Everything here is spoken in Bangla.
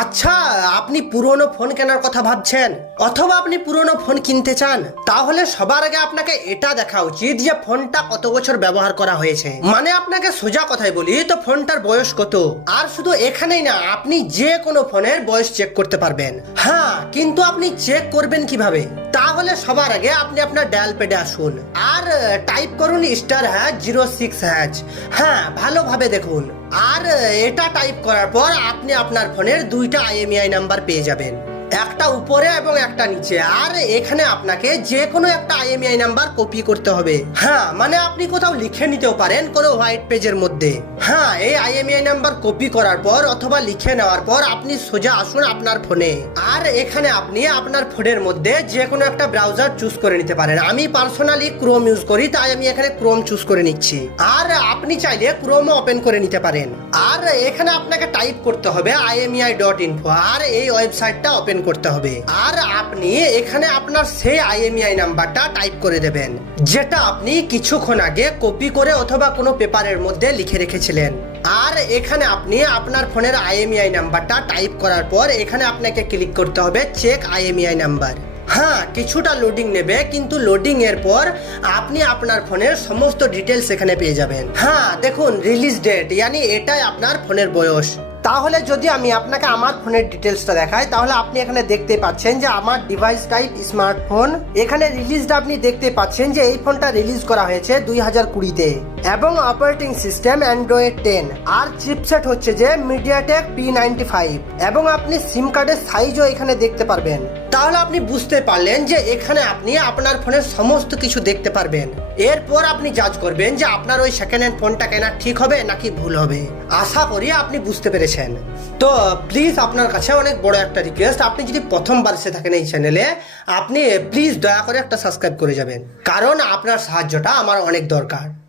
আচ্ছা আপনি পুরনো ফোন কেনার কথা ভাবছেন, অথবা আপনি পুরনো ফোন কিনতে চান, তাহলে সবার আগে আপনাকে এটা দেখা উচিত যে ফোনটা কত বছর ব্যবহার করা হয়েছে। মানে আপনাকে সোজা কথাই বলি, তো ফোনটার বয়স কত? আর শুধু এখানেই না, আপনি যে কোনো ফোনের বয়স চেক করতে পারবেন। হ্যাঁ কিন্তু আপনি চেক করবেন কীভাবে? তাহলে সবার আগে আপনি আপনার ডায়াল পেডে আসুন। আর টাইপ করুন star hash zero six hash হ্যাঁ ভালোভাবে দেখুন। আর এটা টাইপ করার পর আপনি আপনার ফোনের দুইটা আইএমইআই নাম্বার পেয়ে যাবেন। উপরে এবং একটা নিচে। আর এখানে আপনাকে যে কোনো একটা আইএমআই নাম্বার কপি করতে হবে। হ্যাঁ মানে আপনি কোথাও লিখে নিতেও পারেন কোনো হোয়াইট পেজের মধ্যে। হ্যাঁ এই আইএমইআই নাম্বার কপি করার পর অথবা লিখে নেওয়ার পর আপনি সোজা আসুন আপনার ফোনে। আর এখানে আপনি আপনার ফোনের মধ্যে যে কোনো একটা ব্রাউজার চুজ করে নিতে পারেন। আমি পার্সোনালি ক্রোম ইউজ করি, তাই আমি এখানে ক্রোম চুজ করে নিচ্ছি। আর আপনি চাইলে ক্রোমও ওপেন করে নিতে পারেন। আর এখানে আপনাকে টাইপ করতে হবে আইএমইআই ডট ইনফো আর এই ওয়েবসাইটটা ওপেন করতে হবে। আর আপনি এখানে আপনার সেই আইএমইআই নাম্বারটা টাইপ করে দেবেন, যেটা আপনি কিছুক্ষণ আগে কপি করে অথবা কোনো পেপারের মধ্যে লিখে রেখেছিলেন। আর এখানে আপনি আপনার ফোনের আইএমইআই নাম্বারটা টাইপ করার পর এখানে আপনাকে ক্লিক করতে হবে চেক আইএমইআই নাম্বার। হ্যাঁ কিছুটা লোডিং নেবে, কিন্তু লোডিং এর পর আপনি আপনার ফোনের সমস্ত ডিটেলস এখানে পেয়ে যাবেন। হ্যাঁ দেখুন রিলিজ ডেট ইয়ানি এটাই আপনার ফোনের বয়স। তাহলে যদি আমি আপনাকে আমার ফোনের ডিটেলসটা দেখাই, তাহলে আপনি এখানে দেখতে পাচ্ছেন যে আমার ডিভাইস টাইপ স্মার্টফোন এখানে রিলিজটা আপনি দেখতে পাচ্ছেন যে এই ফোনটা রিলিজ করা হয়েছে দুই হাজার কুড়িতে। এবং অপারেটিং সিস্টেম অ্যান্ড্রয়েড টেন আর চিপসেট হচ্ছে যে মিডিয়াটেক পি নাইনটি ফাইভ এবং আপনি সিম কার্ডের সাইজও এখানে দেখতে পারবেন। তাহলে আপনি বুঝতে পারলেন যে এখানে আপনি আপনার ফোনের সমস্ত কিছু দেখতে পারবেন। এরপর আপনি জাজ করবেন যে আপনার ওই সেকেন্ড হ্যান্ড ফোনটা কেনা ঠিক হবে নাকি ভুল হবে। আশা করি আপনি বুঝতে পেরেছেন। তো প্লিজ আপনার কাছে অনেক বড় একটা রিকোয়েস্ট আপনি যদি প্রথমবার এসে থাকেন এই চ্যানেলে আপনি প্লিজ দয়া করে একটা সাবস্ক্রাইব করে যাবেন। কারণ আপনার সাহায্যটা আমার অনেক দরকার।